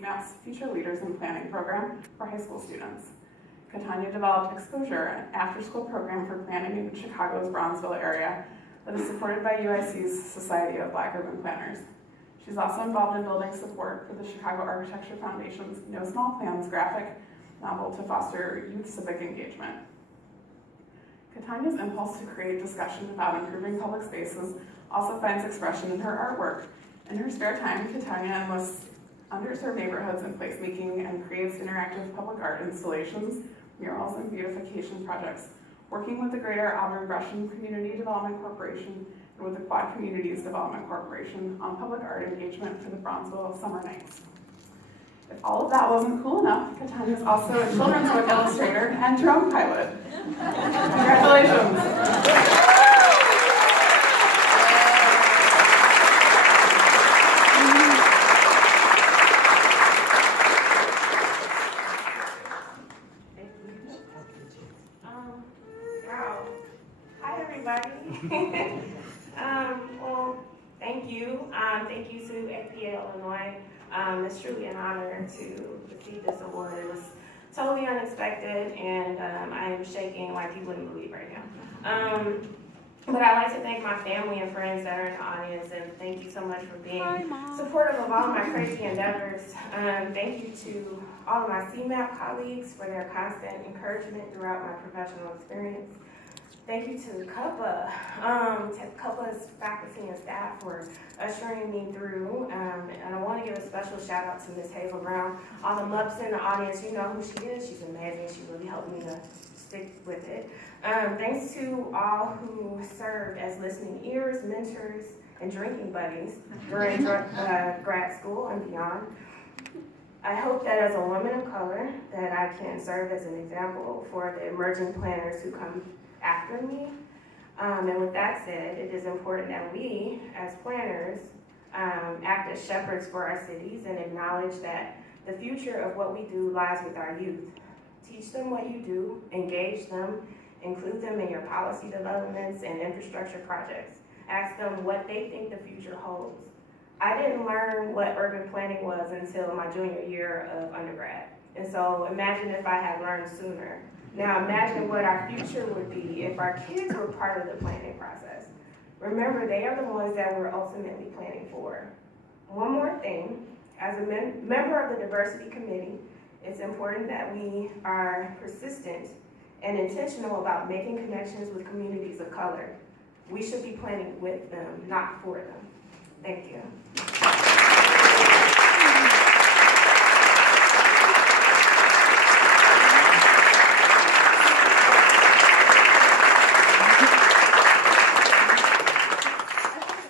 CMAP's Future Leaders in Planning program for high school students. Katanya developed Exposure, an after-school program for planning in Chicago's Bronzeville area that is supported by UIC's Society of Black Urban Planners. She's also involved in building support for the Chicago Architecture Foundation's No Small Plans graphic novel to foster youth civic engagement. Katanya's impulse to create discussion about improving public spaces also finds expression in her artwork. In her spare time, Katanya enlists underserved neighborhoods in placemaking and creates interactive public art installations, murals, and beautification projects, working with the Greater Auburn Gresham Community Development Corporation and with the Quad Communities Development Corporation on public art engagement for the Bronzeville Summer Nights. If all of that wasn't cool enough, Katanya is also a children's book illustrator and drone pilot. Congratulations. Wow. Hi, everybody. Well, thank you. Thank you to FPA Illinois. It's truly an honor to receive this award. It was totally unexpected, and I am shaking like you wouldn't believe right now. But I'd like to thank my family and friends that are in the audience, and thank you so much for being supportive of all of my crazy endeavors. Thank you to all of my CMAP colleagues for their constant encouragement throughout my professional experience. Thank you to CUPA's faculty and staff for ushering me through. And I want to give a special shout out to Ms. Hazel Brown. All the MUPs in the audience, you know who she is. She's amazing. She really helped me to stick with it. Thanks to all who served as listening ears, mentors, and drinking buddies during grad school and beyond. I hope that as a woman of color that I can serve as an example for the emerging planners who come after me. And with that said, it is important that we, as planners, act as shepherds for our cities and acknowledge that the future of what we do lies with our youth. Teach them what you do, engage them, include them in your policy developments and infrastructure projects. Ask them what they think the future holds. I didn't learn what urban planning was until my junior year of undergrad. And so imagine if I had learned sooner. Now imagine what our future would be if our kids were part of the planning process. Remember, they are the ones that we're ultimately planning for. One more thing, as a member of the diversity committee, it's important that we are persistent and intentional about making connections with communities of color. We should be planning with them, not for them. Thank you.